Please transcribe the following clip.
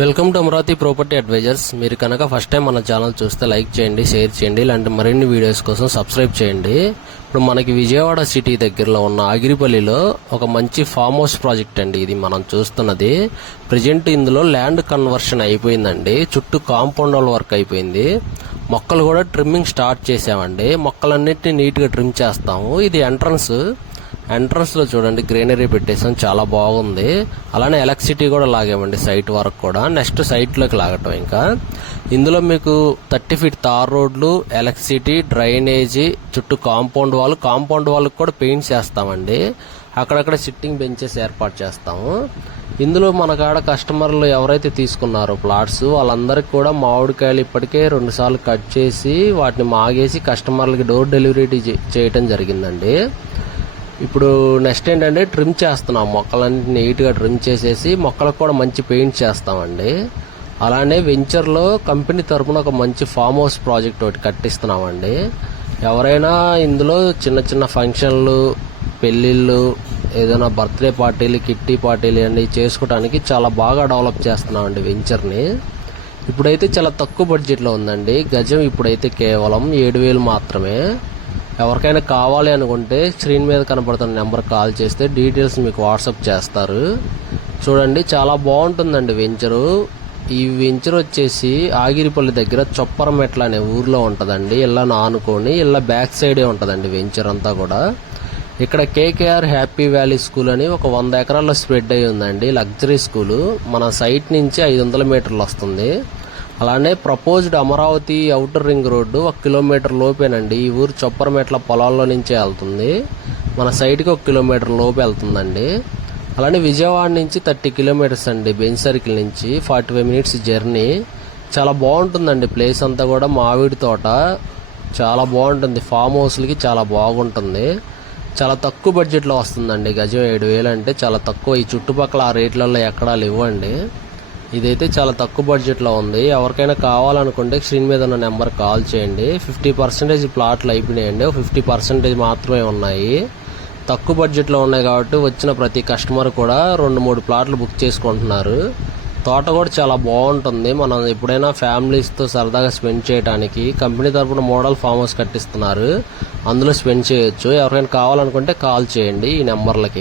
Welcome to Amaravati property advisers. మీరు కనుక first time మన ఛానల్ చూస్తే లైక్ చేయండి, షేర్ చేయండి. ఇలాంటి మరిన్ని వీడియోస్ కోసం సబ్స్క్రైబ్ చేయండి. ఇప్పుడు మనకి విజయవాడ సిటీ దగ్గరలో ఉన్న ఆగిరిపల్లిలో ఒక మంచి ఫామ్ హౌస్ ప్రాజెక్ట్ అండి ఇది మనం చూస్తున్నది. ప్రజెంట్ ఇందులో ల్యాండ్ కన్వర్షన్ అయిపోయిందండి, చుట్టూ కాంపౌండ్ వాల్ వర్క్ అయిపోయింది. మొక్కలు కూడా ట్రిమ్మింగ్ స్టార్ట్ చేసామండి. మొక్కలన్నింటినీ నీట్గా ట్రిమ్ చేస్తాము. ఇది ఎంట్రన్స్ లో చూడండి గ్రీనరీ పెట్టేసాం, చాలా బాగుంది. అలానే ఎలక్ట్రిసిటీ కూడా లాగామండి సైట్ వరకు కూడా. నెక్స్ట్ సైట్ లోకి లాగటం. ఇంకా ఇందులో మీకు 30 ఫీట్ తార్ రోడ్లు, ఎలక్ట్రిసిటీ, డ్రైనేజీ, చుట్టూ కాంపౌండ్ వాల్ కూడా పెయింట్ చేస్తామండి. అక్కడక్కడ సిట్టింగ్ బెంచెస్ ఏర్పాటు చేస్తాము. ఇందులో మన కాడ కస్టమర్లు ఎవరైతే తీసుకున్నారో ప్లాట్స్ వాళ్ళందరికీ కూడా మామిడికాయలు ఇప్పటికే 2 సార్లు కట్ చేసి వాటిని మాగేసి కస్టమర్లకి డోర్ డెలివరీ చేయటం జరిగిందండి. ఇప్పుడు నెక్స్ట్ ఏంటంటే ట్రిమ్ చేస్తున్నాం. మొక్కలన్నీ నీట్గా ట్రిమ్ చేసేసి మొక్కలకు కూడా మంచి పెయింట్ చేస్తామండి. అలానే వెంచర్లో కంపెనీ తరపున ఒక మంచి ఫామ్ హౌస్ ప్రాజెక్ట్ ఒకటి కట్టిస్తున్నామండి. ఎవరైనా ఇందులో చిన్న చిన్న ఫంక్షన్లు, పెళ్ళిళ్ళు, ఏదైనా బర్త్డే పార్టీలు, కిట్టి పార్టీలు అన్నీ చేసుకోవడానికి చాలా బాగా డెవలప్ చేస్తున్నామండి వెంచర్ని. ఇప్పుడైతే చాలా తక్కువ బడ్జెట్లో ఉందండి. గజం ఇప్పుడైతే కేవలం 7,000 మాత్రమే. ఎవరికైనా కావాలి అనుకుంటే స్క్రీన్ మీద కనపడుతున్న నెంబర్ కాల్ చేస్తే డీటెయిల్స్ మీకు వాట్సాప్ చేస్తారు. చూడండి చాలా బాగుంటుందండి వెంచరు. ఈ వెంచర్ వచ్చేసి ఆగిరిపల్లి దగ్గర చొప్పరమెట్ల అనే ఊర్లో ఉంటుందండి. ఇలా ఆనుకొని ఇలా బ్యాక్ సైడే ఉంటుందండి వెంచర్ అంతా కూడా. ఇక్కడ కేకేఆర్ హ్యాపీ వ్యాలీ స్కూల్ అని ఒక 100 ఎకరాల్లో స్ప్రెడ్ అయి ఉందండి. లగ్జరీ స్కూలు మన సైట్ నుంచి 500 మీటర్లు వస్తుంది. అలానే proposed Amaravati outer ring road 1 kilometre లోపేనండి. ఈ ఊరు చొప్పరమెట్ల పొలాల్లో నుంచే వెళ్తుంది. మన సైడ్కి 1 కిలోమీటర్ లోపు వెళ్తుందండి. అలానే విజయవాడ నుంచి 30 కిలోమీటర్స్ అండి. బెంచ్ సర్కిల్ నుంచి 45 మినిట్స్ జర్నీ. చాలా బాగుంటుందండి ప్లేస్ అంతా కూడా. మామిడి తోట చాలా బాగుంటుంది. ఫామ్ హౌస్లకి చాలా బాగుంటుంది. చాలా తక్కువ బడ్జెట్లో వస్తుందండి. గజం 7,000 అంటే చాలా తక్కువ. ఈ చుట్టుపక్కల ఆ రేట్లలో ఎక్కడా లేవండి. ఇదైతే చాలా తక్కువ బడ్జెట్లో ఉంది. ఎవరికైనా కావాలనుకుంటే స్క్రీన్ మీద ఉన్న నెంబర్ కాల్ చేయండి. 50% ప్లాట్లు అయిపోయినాయండి, 50% మాత్రమే ఉన్నాయి. తక్కువ బడ్జెట్లో ఉన్నాయి కాబట్టి వచ్చిన ప్రతి కస్టమర్ కూడా 2-3 ప్లాట్లు బుక్ చేసుకుంటున్నారు. తోట కూడా చాలా బాగుంటుంది. మనం ఎప్పుడైనా ఫ్యామిలీస్తో సరదాగా స్పెండ్ చేయడానికి కంపెనీ తరపున మోడల్ ఫామ్ హౌస్ కట్టిస్తున్నారు, అందులో స్పెండ్ చేయొచ్చు. ఎవరికైనా కావాలనుకుంటే కాల్ చేయండి ఈ నెంబర్లకి.